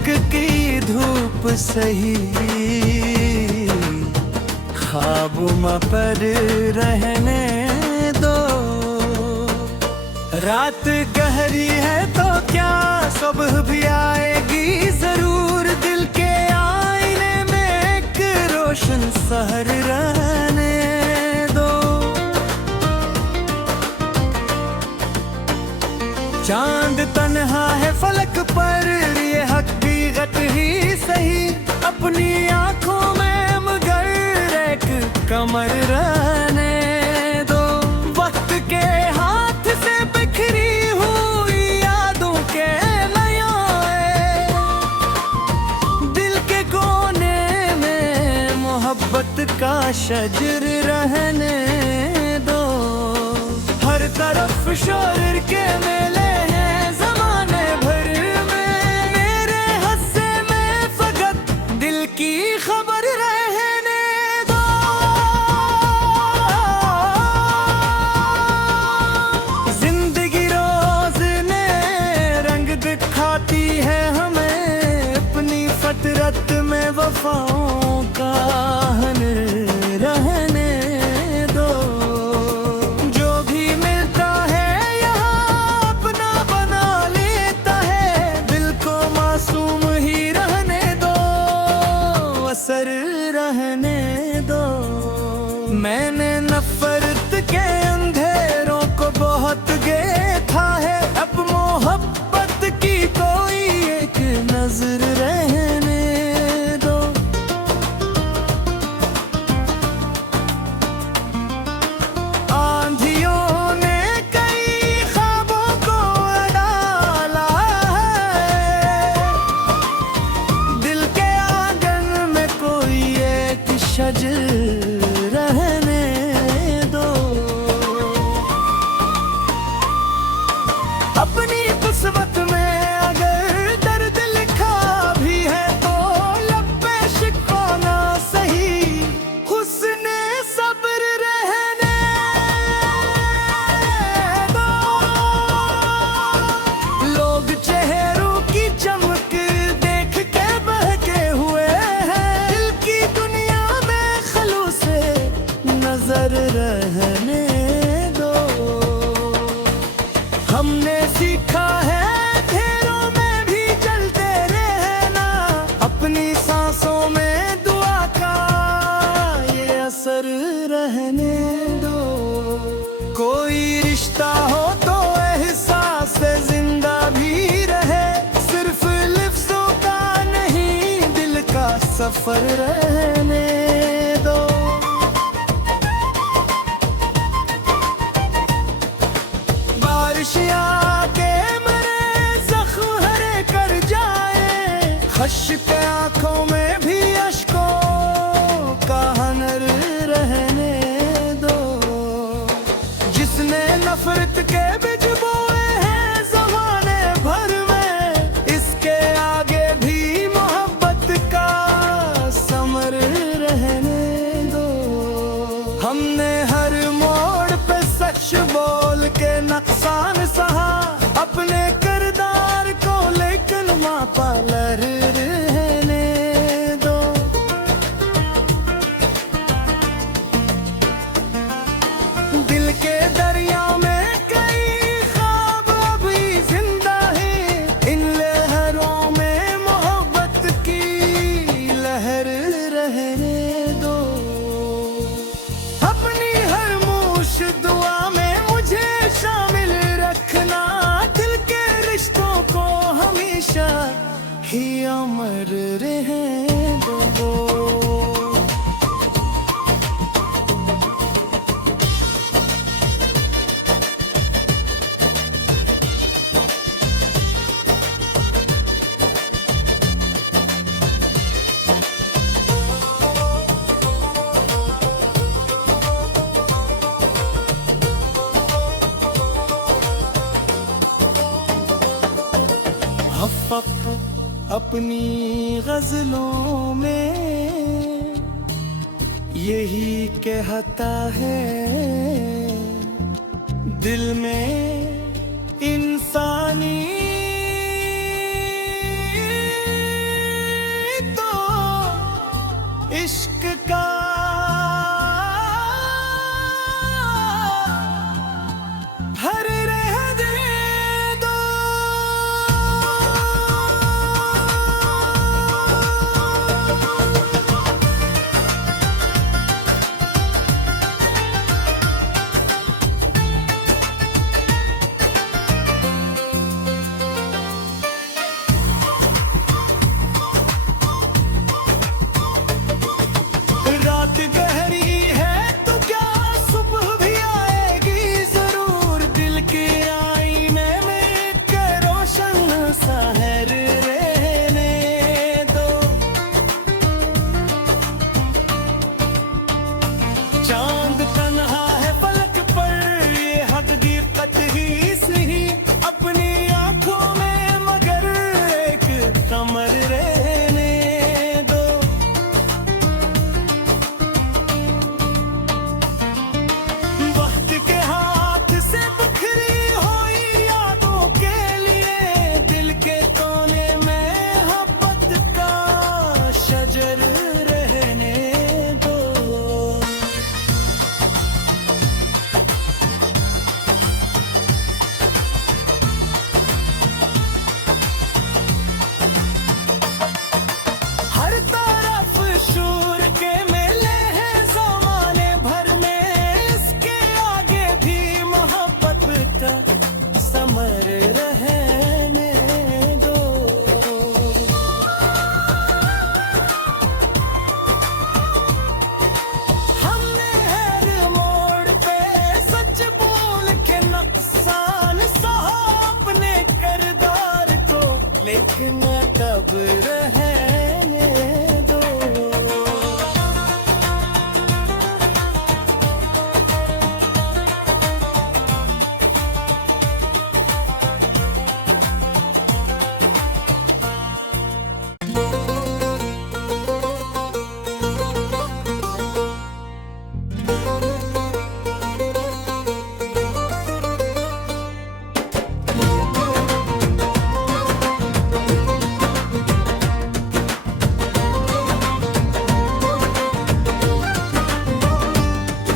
इश्क की धूप सही, ख्वाबों पर रहने दो। रात गहरी है तो क्या सुबह भी आएगी जरूर, दिल के आईने में एक रोशन सहर रहने दो। चांद तन्हा है फलक पर, ये हकीकत ही सही, अपनी आंखों में मगर एक कमर रहने दो। वक्त के हाथ से बिखरी हुई यादों के लयाए, दिल के कोने में मोहब्बत का शजर रहने दो। हर तरफ शोर के मेले हैं ज़माने भर में, मेरे हस्से में फकत दिल की खबर रहने दो। जिंदगी रोज ने रंग दिखाती है हमें, अपनी फतरत में वफाओं का रहने दो। जो भी मिलता है यहाँ अपना बना लेता है, दिल को मासूम ही रहने दो, असर रहने दो। मैंने नफरत के अंधेरों को बहुत देखा है, अब मोहब्बत की कोई एक नजर रहने दो। आंधियों ने कई ख्वाबों को डाला है, दिल के आंगन में कोई एक शजर रहने दो। अपनी किस्मत में अगर दर्द लिखा भी है तो लब पे शिकवा सही, हुस्ने सब्र रहने दो। लोग चेहरों की चमक देख के बहके हुए हैं, दिल की दुनिया में खलूस से नजर रहने दो। हमने सीखा है अंधेरों में भी जलते रहना, अपनी सांसों में दुआ का ये असर रहने दो। कोई रिश्ता हो तो एहसास से जिंदा भी रहे, सिर्फ लफ्जों का नहीं दिल का सफर रहने दो। बारिश आके मरे जख्म हरे कर जाए, खश्क आंखों में भी अश्कों का हनर रहने दो। जिसने नफरत के बीज बोए हैं ज़माने भर में, इसके आगे भी मोहब्बत का समर रहने दो। हमने हर मोड़ पे सच बोल के नुकसान सहा, अपने किरदार को लेकिन मापा रहने दो। दिल के दरिया में कई ख्वाब अभी जिंदा है, इन लहरों में मोहब्बत की लहर रहने दो। अपनी हर मूश दुआ में मुझे शामिल रखना, दिल के रिश्तों को हमेशा ही अमर रहने दो। हफ़क़ अपनी गज़लों में यही कहता है, दिल में इंसानी इश्क का हर रहने दो। रात गहरी है तो क्या सुबह भी आएगी जरूर, दिल के आईने में एक रोशन सहर रहने दो। चांद तन्हा है फलक पर ये हकीकत ही सही, अपनी आंखों में मगर एक कमर रहने दो। वक्त के हाथ से बिखरी हुई यादों के लिए दिल के कोने में मोहब्बत का शजर रहने दो। हर तरफ शूर के मेले हैं ज़माने भर में, इसके आगे भी मोहब्बत का समर रहने दो। हमने हर मोड़ पे सच बोल के नुकसान सहा अपने किरदार को, लेकिन कब रहने दो।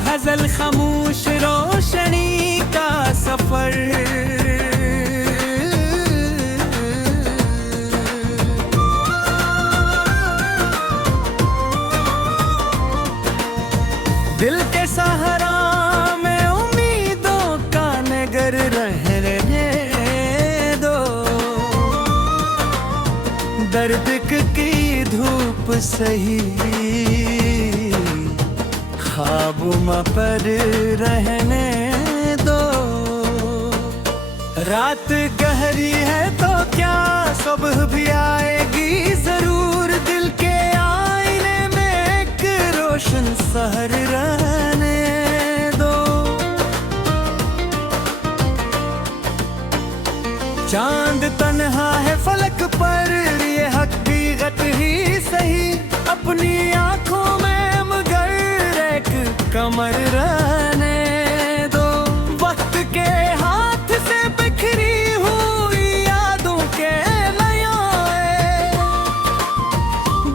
गजल खामोश रोशनी का सफर, दिल के सहारा में उम्मीदों का नगर रहने दो। दर्द की धूप सही ख्वाबों पर रहने दो। रात गहरी है तो क्या सुबह भी आएगी जरूर, दिल के आईने में एक रोशन सहर रहने दो। चांद तन्हा है फलक पर ये हकीकत ही सही, अपनी आंखों में मगर एक कमर रहने दो। वक्त के हाथ से बिखरी हुई यादों के लयाए,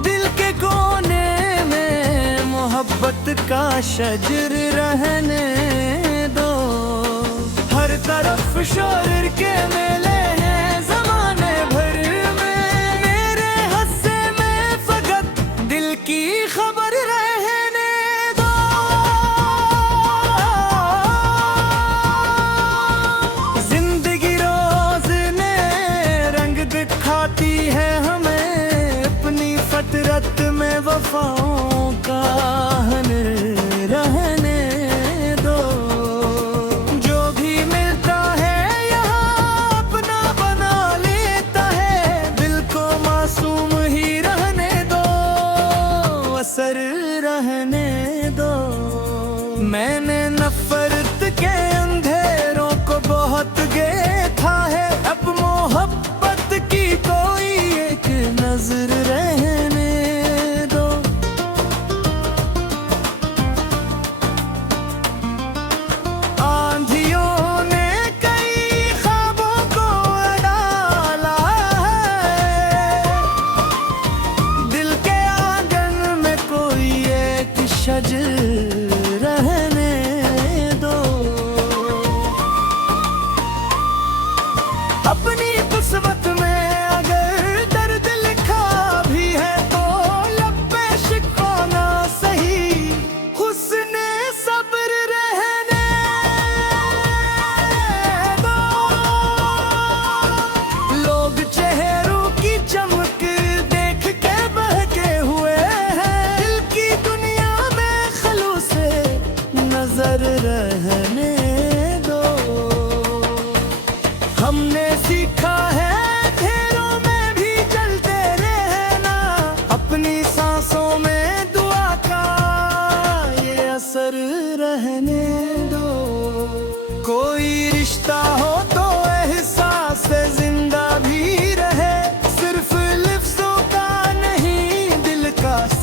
दिल के कोने में मोहब्बत का शजर रहने दो। हर तरफ शोर के मेले हैं ज़माने भर में, मेरे हस्से में फकत दिल की खबर रहने दो। जिंदगी रोज ने रंग दिखाती है हमें, अपनी फतरत में वफाओं का रहने दो। जो भी मिलता है यहाँ अपना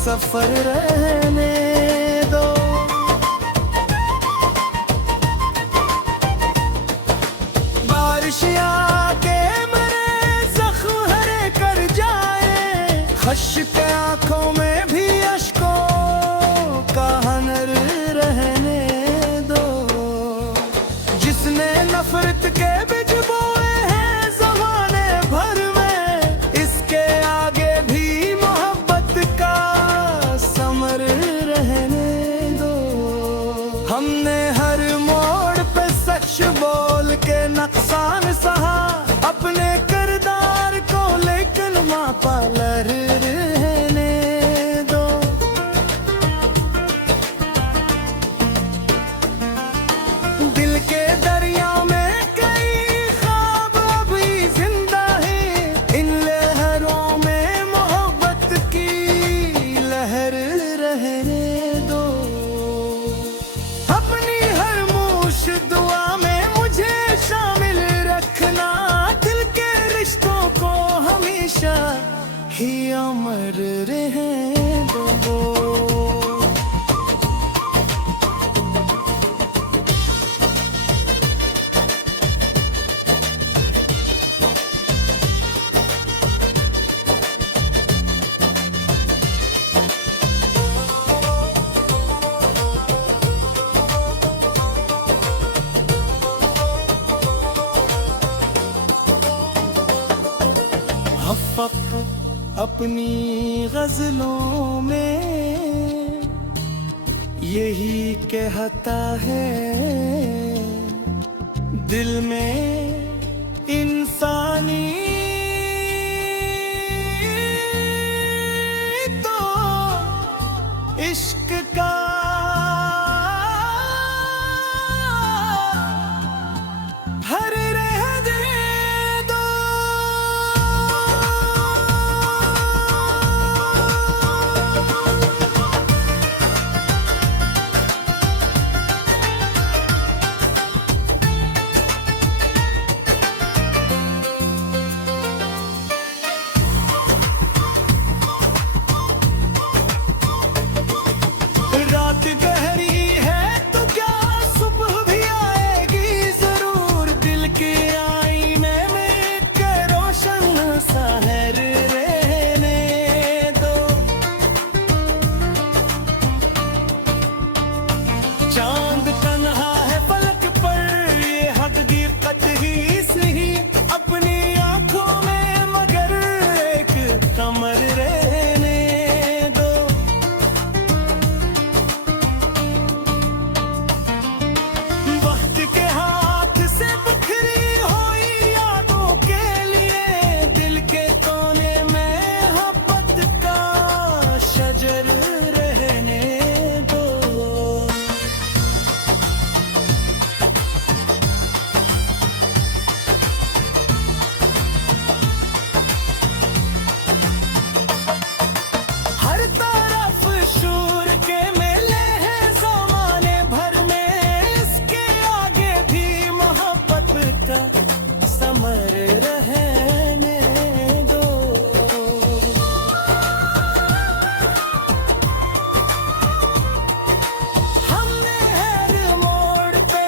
सफर रहने दो। बारिश आके मेरे जख्म हरे कर जाए, खश्क आंखों में भी अश्कों का हनर रहने दो। जिसने नफरत के बीज बोए हैं ज़माने भर में, इसके आगे भी मोहब्बत का समर रहने दो। हमने हर मोड़ पे सच बोल के नुकसान सहा, अपने किरदार को लेकिन मापा लहर रहने दो। दिल के दरिया में कई ख्वाब अभी जिंदा है, इन लहरों में मोहब्बत की लहर रहने दो। अपनी हर मूश दुआ में मुझे शामिल रखना, दिल के रिश्तों को हमेशा ही अमर रहने दो। हफ़्फ़ अपनी गज़लों में यही कहता है, दिल में इंसानी तो इश्क का हर रहने दो। रात गहरी है तो क्या सुबह भी आएगी जरूर, दिल के आईने में एक रोशन सहर रहने दो। चांद तन्हा है पलक पर, ये हकीकत ही सही, अपनी आंखों में मगर एक कमर रहने दो। वक्त के हाथ से बिखरी हुई यादों के लिए, दिल के कोने में मोहब्बत का शजर रहने दो। हर तरफ शूर के मेले हैं ज़माने भर में, इसके आगे भी मोहब्बत का समर रहने दो। हमने हर मोड़ पे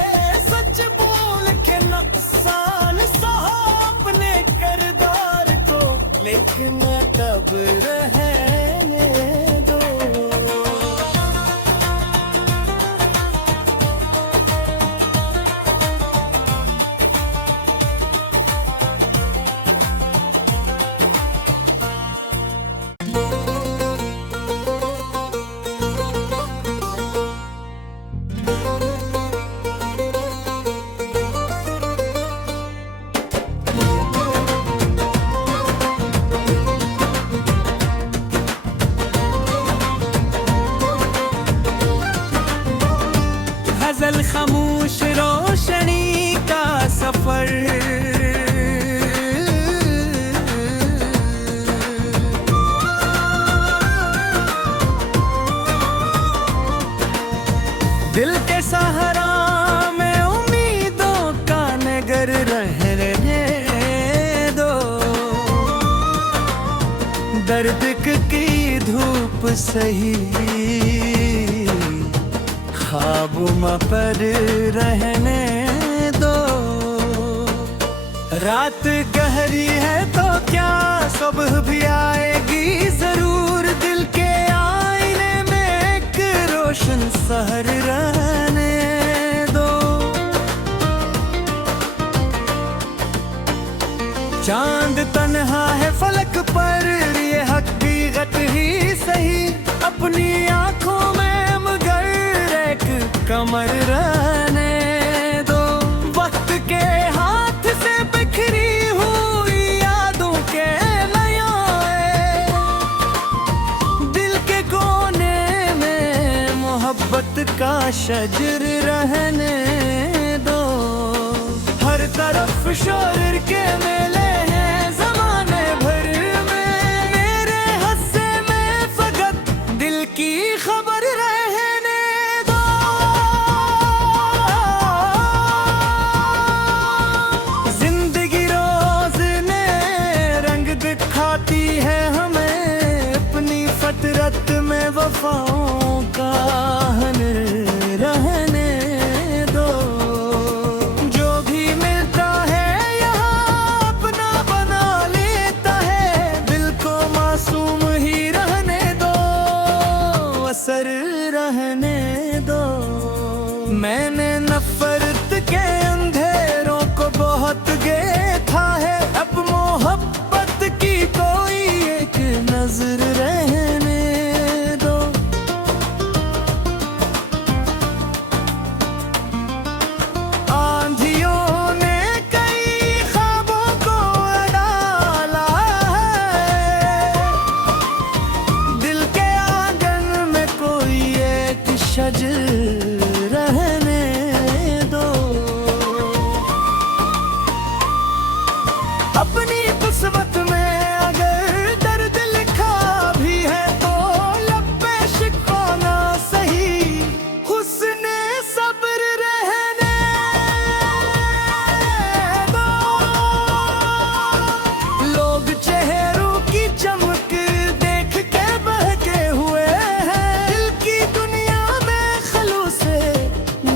सच बोल के नुकसान सहा, अपने किरदार को लेकिन कब रहने दो। दिखती धूप सही ख्वाबों पर रहने दो। रात गहरी है तो क्या सुबह भी आएगी जरूर, दिल के आईने में एक रोशन सहर रहने दो। चांद तन्हा है फलक पर ये हकीकत ही सही, अपनी आंखों में मगर एक कमर रहने दो। वक्त के हाथ से बिखरी हुई यादों के नयाए, दिल के कोने में मोहब्बत का शजर रहने दो। हर तरफ शोर के मेले हैं ज़माने भर में, मेरे हस्से में फकत दिल की खबर रहने दो। जिंदगी रोज ने रंग दिखाती है हमें, अपनी फतरत में वफाओं का हनर रहने दो। जो भी मिलता है यहाँ अपना बना लेता है, दिल को मासूम ही रहने दो, असर रहने दो। मैंने नफरत के अंधेरों को बहुत देखा है, अब मोहब्बत की कोई एक नजर रहने दो। आंधियों ने कई ख्वाबों को डाला है, दिल के आंगन में कोई एक शजर रहने दो। अपनी किस्मत में अगर दर्द लिखा भी है तो लब पे शिकवा ना सही, हुस्ने सब्र रहने दो। लोग चेहरों की चमक देख के बहके हुए हैं, दिल की दुनिया में खलूस से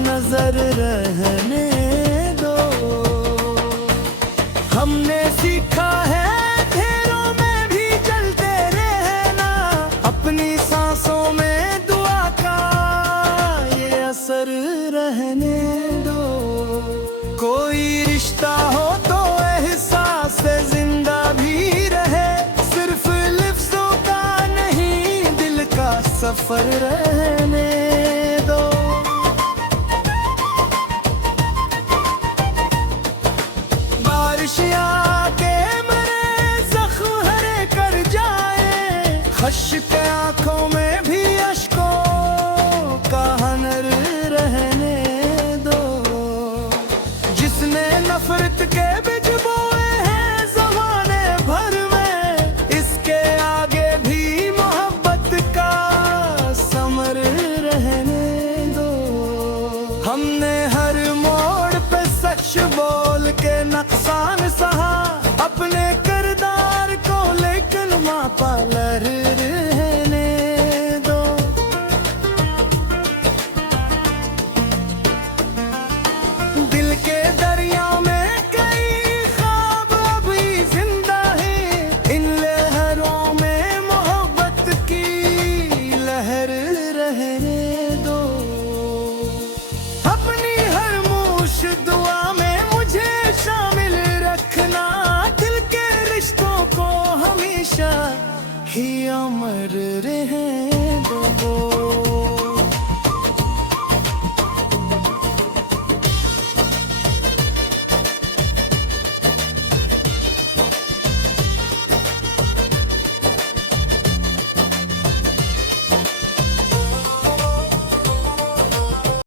नजर रहने दो। हमने सीखा है अंधेरों में भी जलते रहना, अपनी सांसों में दुआ का ये असर रहने दो। कोई रिश्ता हो तो एहसास से जिंदा भी रहे, सिर्फ लफ्जों का नहीं दिल का सफर रहने दो। बारिश आके मरे जख्म हरे कर जाए, खश्क आंखों में भी अश्कों का हनर रहने दो। जिसने नफरत के बीज बोए हैं ज़माने भर में, इसके आगे भी मोहब्बत का समर रहने दो। हमने हर मोड़ पे सच बोल के नुकसान सहा, अपने किरदार को लेकिन मापा लर रहने दो। दिल के दरिया में कई ख्वाब अभी जिंदा है, इन लहरों में मोहब्बत की लहर रहने दो। अपनी हर मूश दुआ में मुझे शामिल रखना, दिल के रिश्तों को हमेशा ही अमर रहने दो।